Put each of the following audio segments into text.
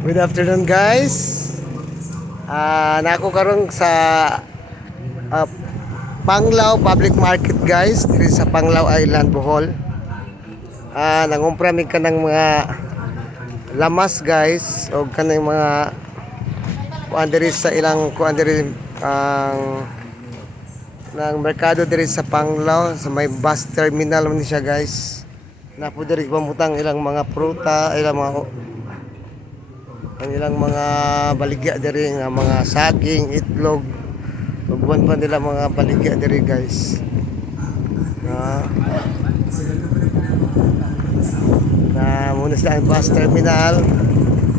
Good afternoon guys. Nako karon sa ah, Panglao Public Market guys, diri sa Panglao Island, Bohol. Nangumpra mi kanang mga lamas guys o kanang mga kuan diri sa ilang kuan diri ang ng merkado diri sa Panglao sa may bus terminal man siya guys. Napo diri pamutang ilang mga pruta, ilang mga baligya diri nga mga saging, itlog, ugban pa nila mga baligya diri guys. Na muna sila ang bus terminal.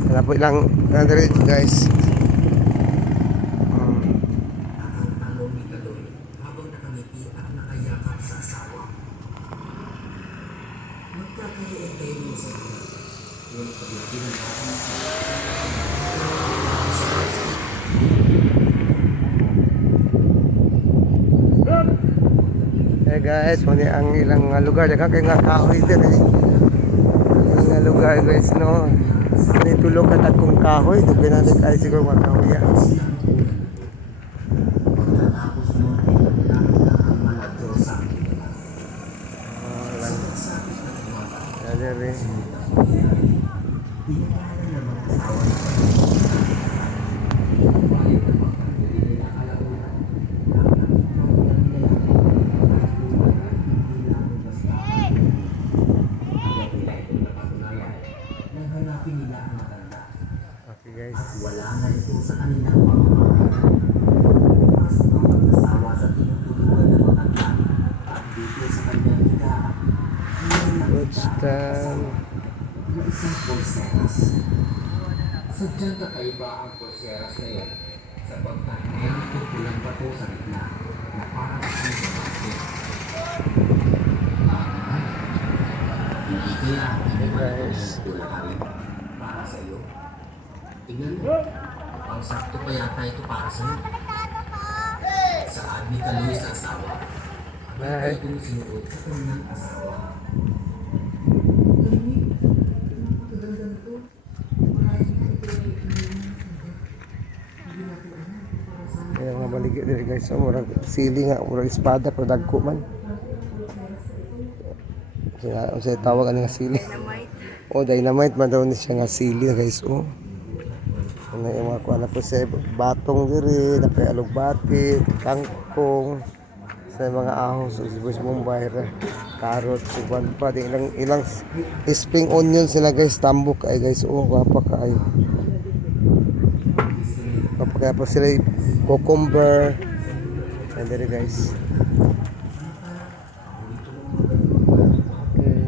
Na po ilang diri guys. Hey guys, muna ang ilang lugar daghang kay nga kahoy din ilang nga lugar guys no. Ni tulog ka tagkong kahoy, dugay ay siguro mga kahoy yan. Dere. Okay guys. Wala na ito sa kanilang mas mga asawa sa tinutulungan ng mga anak at dito sa kanyang higaan. Na isang pulseras. Sadyang kakaiba ang pulseras na yun sapagkat meron ito pulang bato sa gitna na parang isang bakit. Hindi kaya hindi guys tularin para sa iyo. Tingnan mo, ang sakto pa yata ito para sa iyo. Saan ni Kaloy sa asawa? Ay ito sinuot sa kanyang asawa. Kaya mga baligya diri guys, so murag sili nga, murag espada pero dagko man. Kasi tawag ani nga sili. Oh, dynamite man daw ni siya nga sili guys. Oh. Ano yung mga kuha na po sa batong diri, napay alugbati, kangkong, sa mga ahos, sibuyas Mumbai, carrot, suban pa, ilang spring onion sila guys, tambok ay guys, oh, wapa ka ay. Kaya po sila cucumber and there guys. Okay.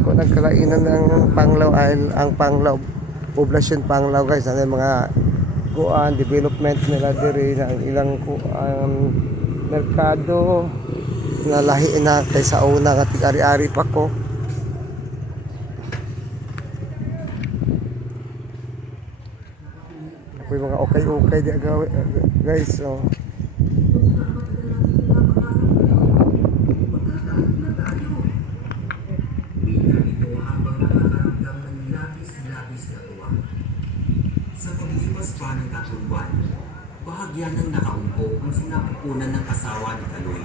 Ako nagkalainan ng Panglao ang Panglao poblasyon Panglao guys, ano yung mga kuan development nila diri ng ilang merkado na lahi na kaysa una nga tig-ari-ari pa ko. May mga okay di guys, so sa paglipas pa ng 3 buwan, bahagyan ng nakaupo ang sinapupunan ng asawa ni Kaloy.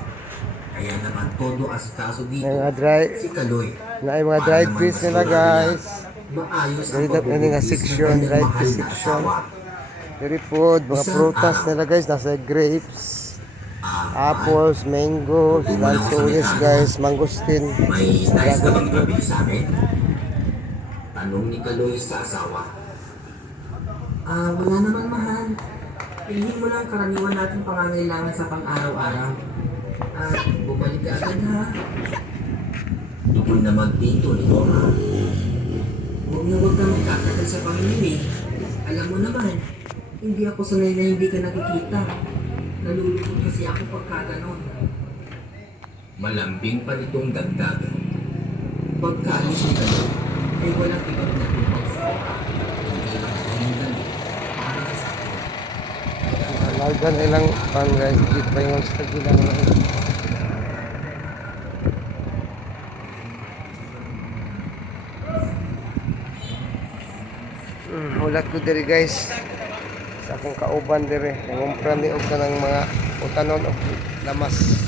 Kaya naman todo asikaso dito si Kaloy. Na mga dried fish nila guys. Maayos ang pagbubuhay section, dried fish section. Very food, mga prutas nila guys, nasa grapes, apples, mangoes, lansones guys, mangosteen. May nais ka bang ipabili sa amin? Tanong ni Kaloy sa asawa. Wala naman mahal. Pilihin mo lang karaniwan natin pangangailangan sa pang-araw-araw. At bumalik ka agad ha. Ikaw na magtinto nito ha. Huwag ka magkakatal sa pamimili. Alam mo naman, hindi ako sanay na hindi ka nakikita. Nalulungkot kasi ako pagka ganon. Malambing pa nitong dagdag. Pagkaalis ni Kaloy, ay walang ibang natupag sa oka. Hindi magiging damit para sa sakit. Largan ilang pan guys, keep pa yung sa gilang. Mulat ko diri guys. Sa akong kauban diri. Nangumpra mi og kanang mga utanon og lamas.